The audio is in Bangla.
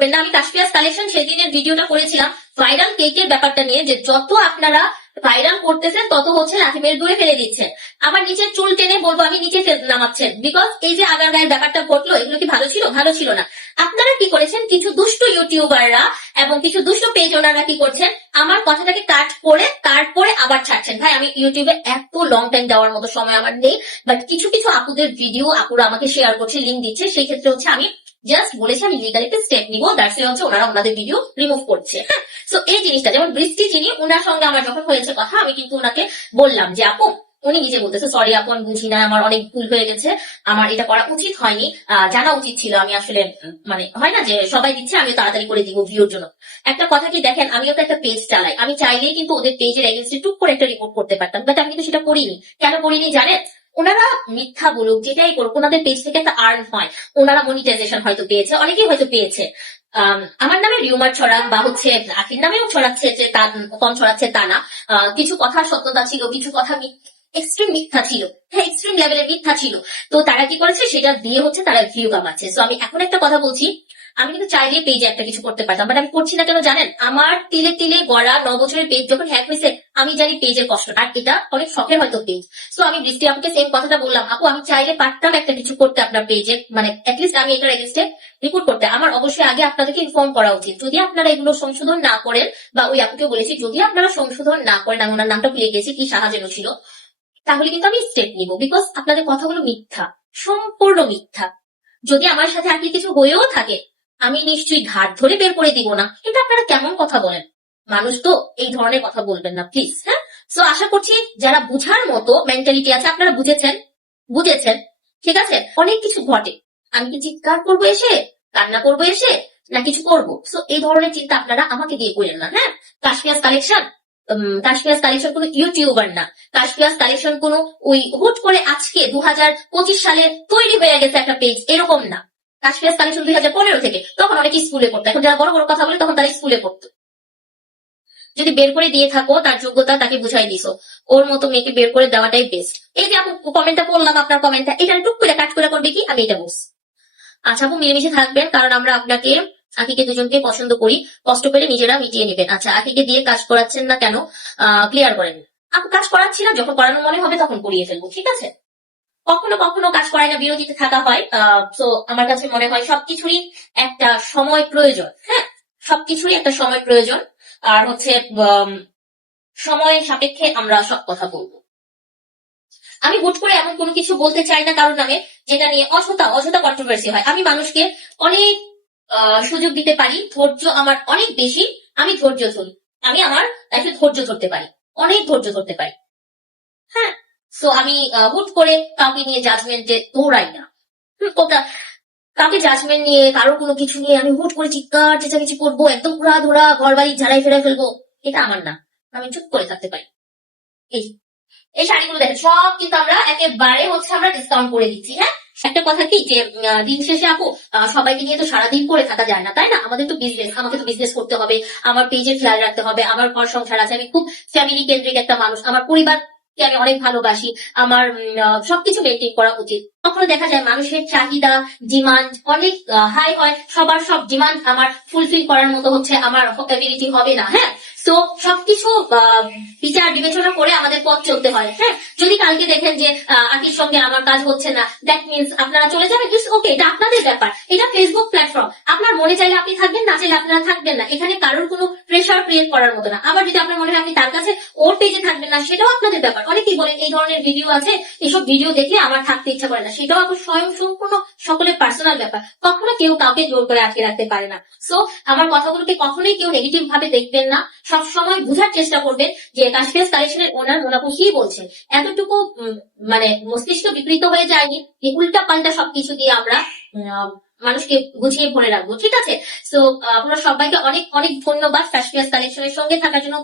করবেন না। আমি কাশ্মীর কালেকশন সেদিনের ভিডিওটা করেছিলাম। ভাইরাল কেকের ব্যাপারটা নিয়ে যে যত আপনারা ভাইরাল করতেছেন, তত হচ্ছে লাঠি দূরে ফেলে দিচ্ছেন। আবার নিচের চুল টেনে বলব, আমি নিচে নামাচ্ছেন। বিকজ এই যে আগার গায়ের ব্যাপারটা ঘটলো, এগুলো কি ভালো ছিল? ভালো ছিল না। আপনারা কি করেছেন? কিছু দুষ্ট ইউটিউবাররা এবং কিছু দুষ্ট পেজ ওনারা কি করছেন? আমার কথাটাকে কাট করে, তারপরে আবার ছাড়ছেন। ভাই, আমি ইউটিউবে এত লং টাইম দেওয়ার মতো সময় আমার নেই বাট কিছু কিছু আপুদের ভিডিও আপুরা আমাকে শেয়ার করছে লিঙ্ক দিচ্ছে। সেই ক্ষেত্রে হচ্ছে আমি জাস্ট বলেছি আমি লিগাল একটা স্টেপ নিবো দ্যাটস হচ্ছে ওনারা ওনাদের ভিডিও রিমুভ করছে। হ্যাঁ সো এই জিনিসটা, যেমন বৃষ্টি যিনি ওনার সঙ্গে আমার যখন হয়েছে কথা, আমি কিন্তু ওনাকে বললাম যে, আপু, উনি নিজে বলতেছে সরি আপু, আমি বুঝি না, আমার অনেক ভুল হয়ে গেছে, আমার এটা করা উচিত হয়নি জানা উচিত ছিল, আমি আসলে মানে হয় না যে সবাই দিচ্ছে আমি তাড়াতাড়ি করে দিব ভিউর জন্য। একটা কথা কি দেখেন, আমিও তো একটা পেজ চালাই, আমি চাইলেই কিন্তু ওদের পেজের এগেন্স্টে টুক করে একটা রিপোর্ট করতে পারতাম বাট আমি কিন্তু সেটা করিনি। কেন করিনি জানেন? ওনারা মিথ্যা বলুক, যেটাই করুক, ওনাদের পেজ থেকে একটা আর্ন হয়। ওনারা মনিটাইজেশন হয়তো পেয়েছে, অনেকেই হয়তো পেয়েছে। আমার নামে রিউমার ছড়াক বা হচ্ছে আখির নামেও ছড়াচ্ছে যে তা কম ছড়াচ্ছে তা না। কিছু কথা সত্যতা ছিল, কিছু কথা এক্সট্রিম মিথ্যা ছিল। হ্যাঁ এক্সট্রিম লেভেলের মিথ্যা ছিল। তো তারা কি করেছে? সেটা দিয়ে হচ্ছে তারা ভিউ কামাচ্ছে। তো আমি এখন একটা কথা বলছি আমি কিন্তু চাইলে পেজে একটা কিছু করতে পারতাম বাট আমি করছি না কেন জানেন? আমার তিলে তিলে গড়া ন বছরের পেজ যখন হ্যাক হয়েছে, আমি জানি পেজের কষ্ট, আর এটা অনেক শখের হয়তো পেজ সো আমি বৃষ্টি আপুকে সেম কথাটা বললাম, আপু, আমি চাইলে পারতাম একটা কিছু করতে আপনার পেজে মানে অ্যাটলিস্ট আমি এটার এগেনস্টে রিপোর্ট করতে। আমার অবশ্যই আগে আপনাদেরকে ইনফর্ম করা উচিত। যদি আপনারা এগুলো সংশোধন না করেন, বা ওই আপুকে বলেছি, যদি আপনারা সংশোধন না করেন, আমি ওনার নামটা ভুলে গেছি কি সাহায্য ছিল, তাহলে কিন্তু আমি স্টেপ নিব বিকজ আপনাদের কথাগুলো মিথ্যা, সম্পূর্ণ মিথ্যা। যদি আমার সাথে আর কিছু হয়েও থাকে আমি নিশ্চয়ই ঘাট ধরে বের করে দিব না। কিন্তু আপনারা কেমন কথা বলেন? মানুষ তো এই ধরনের কথা বলবেন না প্লিজ হ্যাঁ? সো আশা করছি যারা বুঝার মতো মেন্টালিটি আছে, আপনারা বুঝেছেন? বুঝেছেন? ঠিক আছে? অনেক কিছু ঘটে। আমি কি চিৎকার করব এসে? কান্না করব এসে? না কিছু করব? সো এই ধরনের চিন্তা আপনারা আমাকে দিয়ে করেন না হ্যাঁ? কাশ্মীর কালেকশন কাশ্মীর কালেকশন কোনো ইউটিউবার না। কাশ্মীর কালেকশন কোনো ওই হুট করে আজকে দু হাজার পঁচিশ সালে তৈরি হয়ে গেছে একটা পেজ এরকম না। কাশ্মীর কালেকশন দুই হাজার পনেরো থেকে তখন অনেকে স্কুলে পড়তো। এখন যারা বড় বড় কথা বলে তখন তারা স্কুলে পড়তো। যদি বের করে দিয়ে থাকো, তার যোগ্যতা তাকে বুঝাই দিছো। ওর মতো মেয়েকে বের করে দেওয়াটাই বেস্ট এই যে আপু কমেন্টটা পড়লাম আপনার কমেন্টটা এটা টুক করে কাট করে করবে কি? আমি এটা বলছি। আচ্ছা আপু, মিলেমিশে থাকবেন, কারণ আমরা আপনাকে আকিকে দুজনকে পছন্দ করি। কষ্ট পেলে নিজেরা মিটিয়ে নেবেন। আচ্ছা আকিকে দিয়ে কাজ করাচ্ছেন না কেন? ক্লিয়ার করেন। আপু, কাজ করাচ্ছি না, যখন করানো মনে হবে তখন করিয়ে ফেলব, ঠিক আছে? কখনো কখনো কাজ করায় না, বিরতিতে থাকা হয়। তো আমার কাছে মনে হয় সবকিছুরই একটা সময় প্রয়োজন হ্যাঁ? সবকিছুরই একটা সময় প্রয়োজন। আর হচ্ছে সময় সাপেক্ষে আমরা সব কথা বলব। আমি হুট করে এমন কোনো কিছু বলতে চাই না কারণ নামে, যেটা নিয়ে অযথা অযথা কন্ট্রোভার্সি হয়। আমি মানুষকে অনেক সুযোগ দিতে পারি, ধৈর্য আমার অনেক বেশি, আমি ধৈর্য ধরি। আমি আমার ধৈর্য ধরতে পারি, অনেক ধৈর্য ধরতে পারি। হ্যাঁ? সো আমি হুট করে কাউকে নিয়ে জাজমেন্টে দৌড়াই না। কোথা কাউকে জাজমেন্ট নিয়ে কারও কোনো কিছু নিয়ে আমি হুট করে চিৎকার, চেঁচামেচি করব, একদম পুরা ধরা ঘর বাড়ি ঝাড়াই ফেরাই ফেলব, এটা আমার না। আমি চুপ করে থাকতে পারি। এই এই শাড়িগুলো দেখেন, সব কিন্তু আমরা একেবারে হচ্ছে আমরা ডিসকাউন্ট করে দিচ্ছি হ্যাঁ? একটা কথা কি যে দিন শেষে আপু সবাইকে নিয়ে তো সারাদিন করে থাকা যায় না, তাই না? আমাদের তো বিজনেস আমাকে তো বিজনেস করতে হবে, আমার পেজের খেয়াল রাখতে হবে, আমার ঘর সংসার আছে, আমি খুব ফ্যামিলি কেন্দ্রিক একটা মানুষ, আমার পরিবারকে আমি অনেক ভালোবাসি। আমার সবকিছু মেনটেন করা উচিত। কখনো দেখা যায় মানুষের চাহিদা ডিমান্ড অনেক হাই হয়। সবার সব ডিমান্ড আমার ফুলফিল করার মতো হচ্ছে আমার অ্যাবিলিটি হবে না হ্যাঁ? তো সবকিছু বিচার, বিবেচনা করে আমাদের পথ চলতে হয় হ্যাঁ? যদি কালকে দেখেন যে আকির সঙ্গে আমার কাজ হচ্ছে না দ্যাট মিনস আপনারা চলে যাবেন? ইটস ওকে এটা আপনাদের ব্যাপার। এটা ফেসবুক প্ল্যাটফর্ম আপনার মনে চাইলে আপনি থাকবেন, না চাইলে আপনারা থাকবেন না। এখানে কারোর কোনো প্রেশার ক্রিয়েট করার মতো না। আবার যদি আপনার মনে হয় আপনি তার কাছে ওর পেজে থাকবেন না, সেটাও আপনাদের ব্যাপার। অনেকেই বলেন এই ধরনের ভিডিও আছে এইসব ভিডিও দেখলে আমার থাকতে ইচ্ছা করে না। সেটাও আপনার স্বয়ং সম্পূর্ণ সকলের পার্সোনাল ব্যাপার। কখনো কেউ কাউকে জোর করে আটকে রাখতে পারে না। সো আমার কথাগুলোকে কখনোই কেউ নেগেটিভ ভাবে দেখবেন না। সব সময় বুঝার চেষ্টা করবেন যে কাশ্মীর কালেকশনের ওনার মোনাপু কি বলছেন। এতটুকু মানে মস্তিষ্ক বিকৃত হয়ে যায়নি। যে উল্টা পাল্টা সবকিছু দিয়ে আমরা মানুষকে বুঝিয়ে ভরে রাখব। ঠিক আছে? সো আপনারা সবাইকে অনেক অনেক ধন্যবাদ কাশ্মীর কালেকশনের সঙ্গে থাকার জন্য।